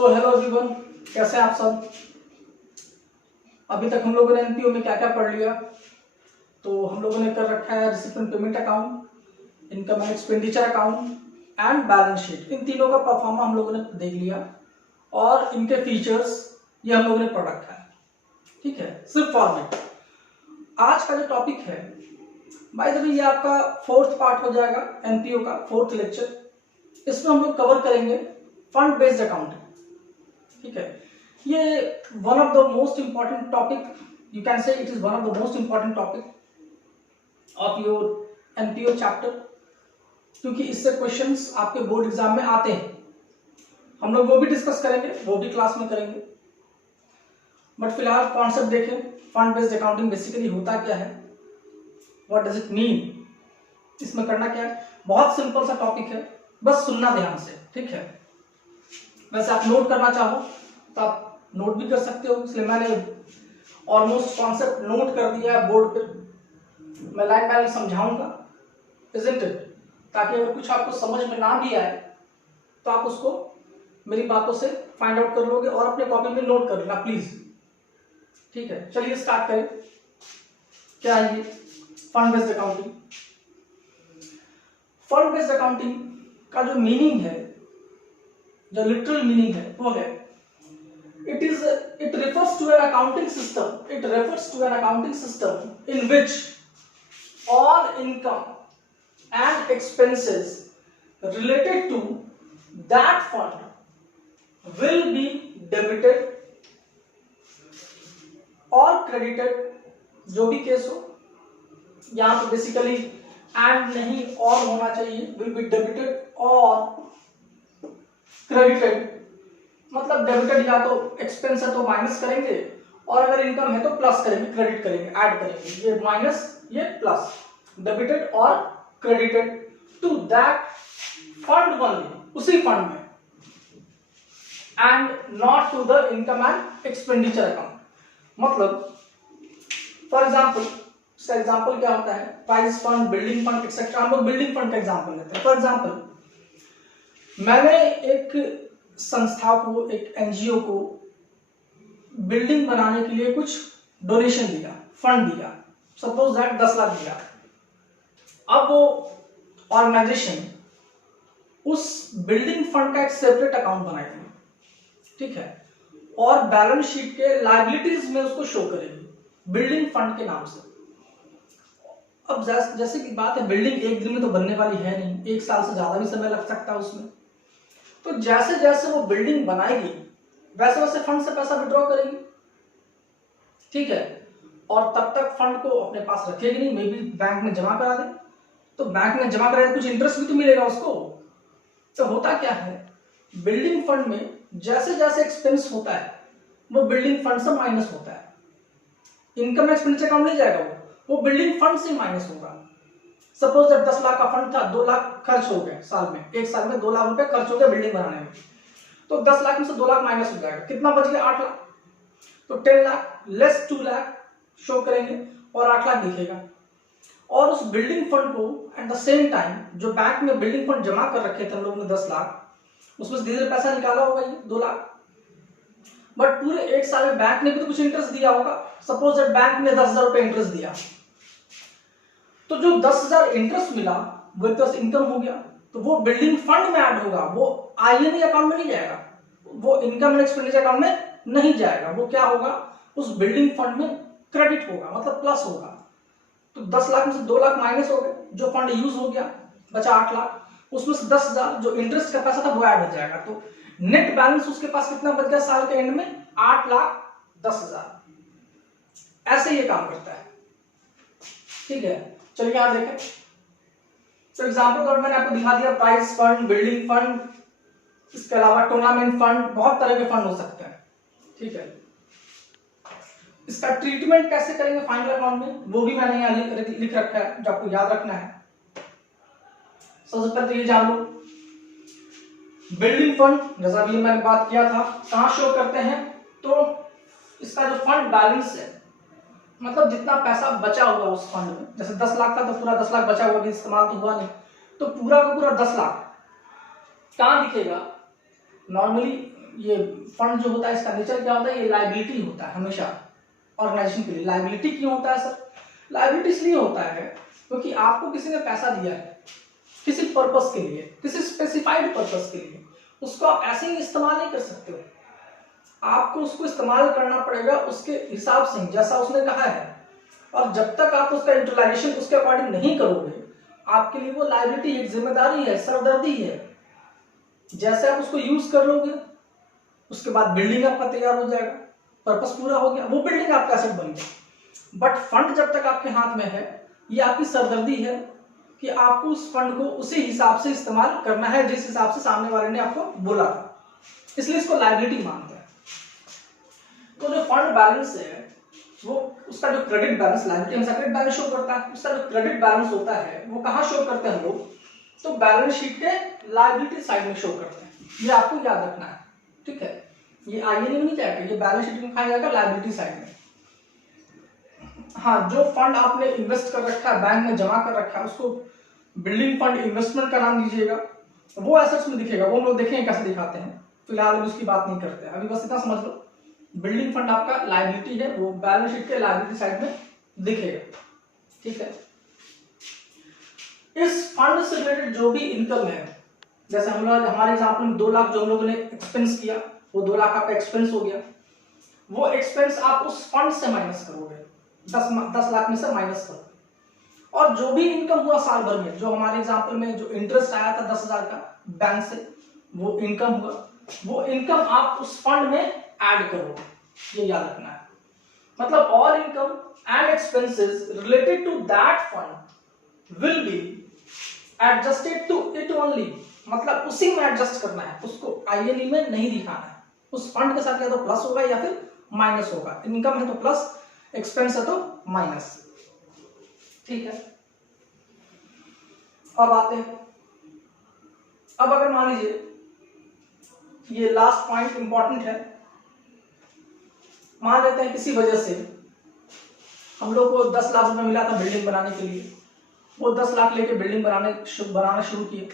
Hello everyone, कैसे हैं आप सब। अभी तक हम लोगों ने एनपीओ में क्या क्या पढ़ लिया। तो हम लोगों ने कर रखा है receipt and payment account, income and expenditure account and balance sheet. इन तीनों का परफॉर्मा हम लोगों ने देख लिया और इनके फीचर्स ये हम लोगों ने पढ़ रखा है। ठीक है, सिर्फ फॉर्मेट। आज का जो टॉपिक है बाय द वे ये आपका 4th पार्ट हो जाएगा एनपीओ का 4th लेक्चर। इसमें हम लोग कवर करेंगे फंड बेस्ड अकाउंटिंग। ठीक है, ये one of the most important topic, you can say it is one of the most important topic of your NPO chapter, क्योंकि इससे क्वेश्चंस आपके बोर्ड एग्जाम में आते हैं। हम लोग वो भी डिस्कस करेंगे, वो भी क्लास में करेंगे, बट फिलहाल कॉन्सेप्ट देखें। फंड बेस्ड अकाउंटिंग बेसिकली होता क्या है, व्हाट डज इट मीन, इसमें करना क्या है। बहुत सिंपल सा टॉपिक है, बस सुनना ध्यान से। ठीक है, वैसे आप नोट करना चाहो तो आप नोट भी कर सकते हो, इसलिए मैंने ऑलमोस्ट कॉन्सेप्ट नोट कर दिया है बोर्ड पे। मैं लाइन बाय लाइन समझाऊंगा, इजंट इट, ताकि अगर कुछ आपको समझ में ना भी आए तो आप उसको मेरी बातों से फाइंड आउट कर लोगे और अपने कॉपी में नोट कर लेना प्लीज। ठीक है, चलिए स्टार्ट करें। क्या है ये fund based accounting. Fund based accounting का जो मीनिंग है, जो लिटरल मीनिंग है वो है it refers to an accounting system in which all income and expenses related to that fund will be debited or credited, जो भी केस हो। यहां पे बेसिकली एंड नहीं और होना चाहिए, will be debited or credited. मतलब डेबिटेड या तो एक्सपेंस है तो माइनस करेंगे, और अगर इनकम है तो प्लस करेंगे, क्रेडिट करेंगे, ऐड करेंगे। ये माइनस ये प्लस, डेबिटेड और credited to that fund only, उसी फंड में, and not to the income and expenditure account. मतलब फॉर एग्जांपल, इसका एग्जांपल क्या होता है, price fund, building fund etcetera. हम लोग बिल्डिंग फंड का एग्जांपल लेते हैं। फॉर एग्जांपल मैंने एक संस्था को, एक एनजीओ को बिल्डिंग बनाने के लिए कुछ डोनेशन दिया, फंड दिया, सपोज दैट 10 लाख दिया। अब वो ऑर्गेनाइजेशन उस बिल्डिंग फंड का एक सेपरेट अकाउंट बनाएगी, ठीक है, और बैलेंस शीट के लायबिलिटीज में उसको शो करेगी बिल्डिंग फंड के नाम से। अब जैसे की बात है, बिल्डिंग एक दिन में तो बनने वाली है नहीं, 1 साल से ज्यादा भी समय लग सकता है उसमें। तो जैसे जैसे वो बिल्डिंग बनाएगी वैसे वैसे फंड से पैसा विड्रॉ करेगी। ठीक है, और तब तक फंड को अपने पास रखेगी नहीं, मे बी बैंक में जमा करा दे। तो बैंक में जमा कराए कुछ इंटरेस्ट भी तो मिलेगा उसको। तो होता क्या है, बिल्डिंग फंड में जैसे जैसे एक्सपेंस होता है वो बिल्डिंग फंड से माइनस होता है। इनकम एक्सपेंडिचर अकाउंट नहीं जाएगा, वो बिल्डिंग फंड से माइनस होगा। सपोज जब 10 लाख का फंड था, 2 लाख खर्च हो गए साल में, एक साल में 2 लाख रुपए खर्च हो गए बिल्डिंग बनाने में, तो 10 लाख में से 2 लाख माइनस हो जाएगा, कितना बच गया, 8 लाख। तो 10 लाख लेस 2 लाख शो करेंगे और 8 लाख दिखेगा। और उस बिल्डिंग फंड को एट द सेम टाइम, जो बैंक में बिल्डिंग फंड जमा कर रखे थे हम लोगों ने 10 लाख, उसमें से धीरे पैसा निकाला होगा ये 2 लाख, बट पूरे 1 साल में बैंक ने भी तो कुछ इंटरेस्ट दिया होगा। सपोज दैट बैंक ने 10,000 रुपए इंटरेस्ट दिया, तो जो 10,000 इंटरेस्ट मिला वो तो इनकम हो गया, तो वो बिल्डिंग फंड में ऐड होगा, वो आईएनए अकाउंट में नहीं जाएगा, वो इनकम एंड एक्सपेंडिचर अकाउंट में नहीं जाएगा। वो क्या होगा, उस बिल्डिंग फंड में क्रेडिट होगा, मतलब प्लस होगा। तो 10 लाख में से 2 लाख माइनस हो गए, जो फंड यूज हो गया, बचा 8 लाख, उसमें से 10,000 जो इंटरेस्ट का पैसा था वो ऐड हो जाएगा। तो नेट बैलेंस उसके पास कितना बच गया साल के एंड में, 8,10,000। ऐसे ये काम करता है। ठीक है, चलिए यहां देखें। तो एग्जांपल तौर मैंने आपको दिखा दिया प्राइस फंड, बिल्डिंग फंड, इसके अलावा टूर्नामेंट फंड, बहुत तरह के फंड हो सकते हैं। ठीक है, इसका ट्रीटमेंट कैसे करेंगे फाइनल अकाउंट में, वो भी मैंने यहाँ लिख रखा है, जो आपको याद रखना है। सबसे पहले तो ये जान लो, बिल्डिंग फंड जैसा भी मैंने बात किया था, कहां शो करते हैं, तो इसका जो फंड बैलेंस है, मतलब जितना पैसा बचा हुआ उस फंड में, जैसे 10 लाख था तो पूरा 10 लाख बचा हुआ, इस्तेमाल तो हुआ नहीं, तो पूरा का पूरा 10 लाख कहां दिखेगा। नॉर्मली ये फंड जो होता है इसका नेचर क्या होता है, ये लायबिलिटी होता है हमेशा ऑर्गेनाइजेशन के लिए। लायबिलिटी क्यों होता है सर? लायबिलिटी इसलिए होता है क्योंकि आपको किसी ने पैसा दिया है किसी पर्पस के लिए, किसी स्पेसिफाइड पर्पस के लिए, उसको आप ऐसे ही इस्तेमाल नहीं कर सकते हो, आपको उसको इस्तेमाल करना पड़ेगा उसके हिसाब से जैसा उसने कहा है। और जब तक आप उसका यूटिलाइजेशन उसके अकॉर्डिंग नहीं करोगे, आपके लिए वो लायबिलिटी एक जिम्मेदारी है, सरदर्दी है। जैसे आप उसको यूज कर लोगे, उसके बाद बिल्डिंग आपका तैयार हो जाएगा, पर्पस पूरा हो गया, वो बिल्डिंग आपका एसेट बन गया। बट फंड जब तक आपके हाथ में है, ये आपकी सरदर्दी है कि आपको उस फंड को उसी हिसाब से इस्तेमाल करना है जिस हिसाब से सामने वाले ने आपको बोला था, इसलिए इसको लायबिलिटी मानते हैं। तो जो फंड बैलेंस है वो उसका जो क्रेडिट बैलेंस, लायबिलिटी हमेशा क्रेडिट बैलेंस शो करता है, उसका जो क्रेडिट बैलेंस होता है वो कहाँ शो करते हैं हम लोग, तो बैलेंस शीट के लायबिलिटी साइड में शो करते हैं। ये आपको याद रखना है, ठीक है। ये आईएनए में नहीं जाएगा, ये बैलेंस शीट में कहा जाएगा लायबिलिटी साइड में। हाँ, जो फंड आपने इन्वेस्ट कर रखा है, बैंक में जमा कर रखा है, उसको बिल्डिंग फंड इन्वेस्टमेंट का नाम दीजिएगा, वो एसेट्स में दिखेगा, वो हम लोग देखेंगे कैसे दिखाते हैं, फिलहाल अभी उसकी बात नहीं करते, अभी बस इतना समझ लो। बिल्डिंग फंड आपका लायबिलिटी है, वो बैलेंस शीट के लायबिलिटी साइड में दिखेगा, ठीक है। इस फंड से रिलेटेड जो भी इनकम है, जैसे हम लोग हमारे एग्जाम्पल में 2 लाख जो हम लोगों ने एक्सपेंस किया, वो 2 लाख आपका एक्सपेंस हो गया, वो एक्सपेंस आप उस फंड से माइनस करोगे, 10 लाख में से माइनस करोगे। और जो भी इनकम हुआ साल भर में, जो हमारे एग्जाम्पल में जो इंटरेस्ट आया था 10,000 का बैंक से, वो इनकम हुआ, वो इनकम आप उस फंड में ऐड करोगे, ये याद रखना है। मतलब all income and expenses related to that fund will be adjusted to it only, मतलब उसी में एडजस्ट करना है, उसको आईएनई में नहीं दिखाना है। उस फंड के साथ या तो प्लस होगा या फिर माइनस होगा, इनकम है तो प्लस, एक्सपेंस है तो माइनस, ठीक है। अब आते हैं, अब अगर मान लीजिए ये लास्ट पॉइंट इंपॉर्टेंट है, मान लेते हैं किसी वजह से हम लोग को 10 लाख रुपए मिला था बिल्डिंग बनाने के लिए, वो 10 लाख लेके बिल्डिंग बनाना शुरू किए।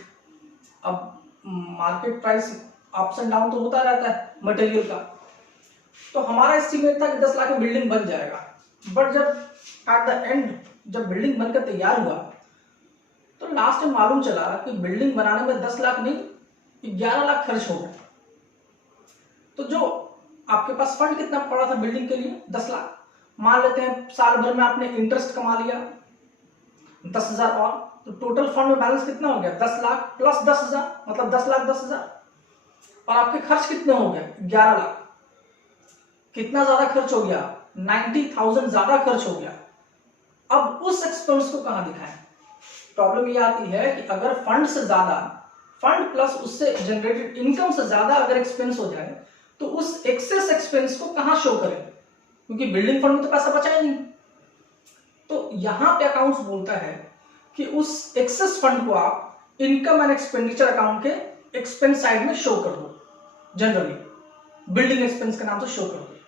अब market price ups and down तो होता रहता है मटेरियल का, तो हमारा एस्टीमेट था कि 10 लाख में बिल्डिंग बन जाएगा, बट जब एट द एंड जब बिल्डिंग बनकर तैयार हुआ तो लास्ट में मालूम चला कि बिल्डिंग बनाने में 10 लाख नहीं 11 लाख खर्च हो गया। तो जो आपके पास फंड कितना पड़ा था बिल्डिंग के लिए, 10 लाख, मान लेते हैं साल भर में आपने इंटरेस्ट कमा लिया 10,000 और, तो टोटल फंड में बैलेंस कितना हो गया, 10 लाख प्लस 10,000, मतलब 10 लाख 10,000, और आपके खर्च कितने हो गए, 11 लाख। कितना ज्यादा खर्च हो गया, 90,000 ज्यादा खर्च हो गया। अब उस एक्सपेंस को कहां दिखाएं? प्रॉब्लम ये आती है कि अगर फंड से ज्यादा, फंड प्लस उससे जनरेटेड इनकम से ज्यादा अगर एक्सपेंस हो जाए तो उस एक्सेस एक्सपेंस को कहां शो करें, क्योंकि बिल्डिंग फंड में तो पैसा बचा ही नहीं। तो यहां पे अकाउंट्स बोलता है कि उस एक्सेस फंड को आप इनकम एंड एक्सपेंडिचर अकाउंट के एक्सपेंस साइड में शो कर दो, जनरली बिल्डिंग एक्सपेंस के नाम से शो कर दो,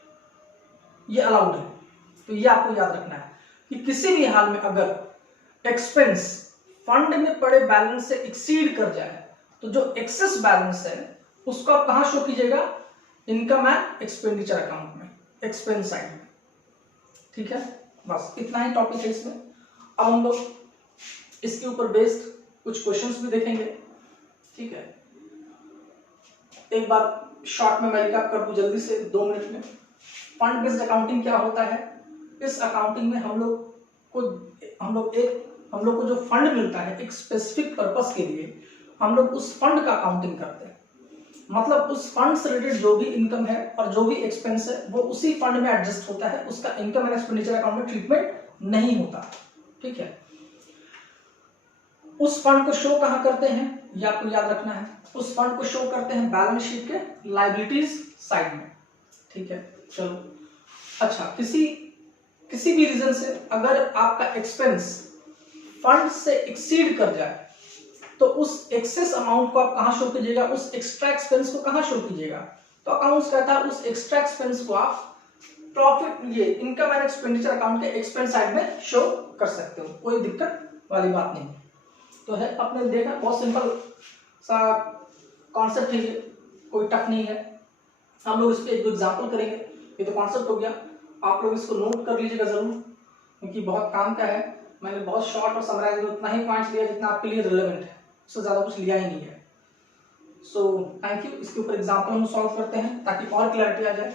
ये अलाउड है। तो ये आपको याद रखना है कि किसी भी हाल में अगर एक्सपेंस फंड में पड़े बैलेंस से एक्सीड कर जाए तो जो एक्सेस बैलेंस है उसको आप कहां शो कीजिएगा, इनकम एंड एक्सपेंडिचर अकाउंट में, एक्सपेंस साइड में, ठीक है। बस इतना ही टॉपिक है इसमें। अब हम लोग इसके ऊपर बेस्ड कुछ क्वेश्चंस भी देखेंगे, ठीक है। एक बार शॉर्ट में मैं रिकैप कर दूं जल्दी से 2 मिनट में। फंड बेस्ड अकाउंटिंग क्या होता है? इस अकाउंटिंग में हम लोग को जो फंड मिलता है एक स्पेसिफिक पर्पस के लिए, हम लोग उस फंड का अकाउंटिंग करते हैं। मतलब उस फंड से रिलेटेड जो भी इनकम है और जो भी एक्सपेंस है वो उसी फंड में एडजस्ट होता है, उसका इनकम एंड एक्सपेंडिचर अकाउंट में ट्रीटमेंट नहीं होता, ठीक है। उस फंड को शो कहां करते हैं ये आपको याद रखना है, उस फंड को शो करते हैं बैलेंस शीट के लायबिलिटीज साइड में, ठीक है। चलो, अच्छा, किसी भी रीजन से अगर आपका एक्सपेंस फंड से एक्सीड कर जाए तो उस एक्सेस अमाउंट को आप कहां शो कीजिएगा, उस एक्स्ट्रा एक्सपेंस को कहां शो कीजिएगा? तो अकाउंट्स कहता है उस एक्स्ट्रा एक्सपेंस को आप प्रॉफिट, ये इनकम एंड एक्सपेंडिचर अकाउंट के एक्सपेंस साइड में शो कर सकते हो, कोई दिक्कत वाली बात नहीं। तो है, आपने देखा बहुत सिंपल सा कॉन्सेप्ट है ये, कोई टफ नहीं है, हम लोग इस पर एक दो एग्जाम्पल करेंगे। ये तो कॉन्सेप्ट हो गया, आप लोग इसको नोट कर लीजिएगा जरूर, क्योंकि बहुत काम का है। मैंने बहुत शॉर्ट और समराइज में उतना ही पॉइंट्स लिया जितना आपके लिए रिलेवेंट है, उससे ज़्यादा कुछ लिया ही नहीं है। So thank you. इसके ऊपर एग्जाम्पल हम सॉल्व करते हैं ताकि और क्लैरिटी आ जाए।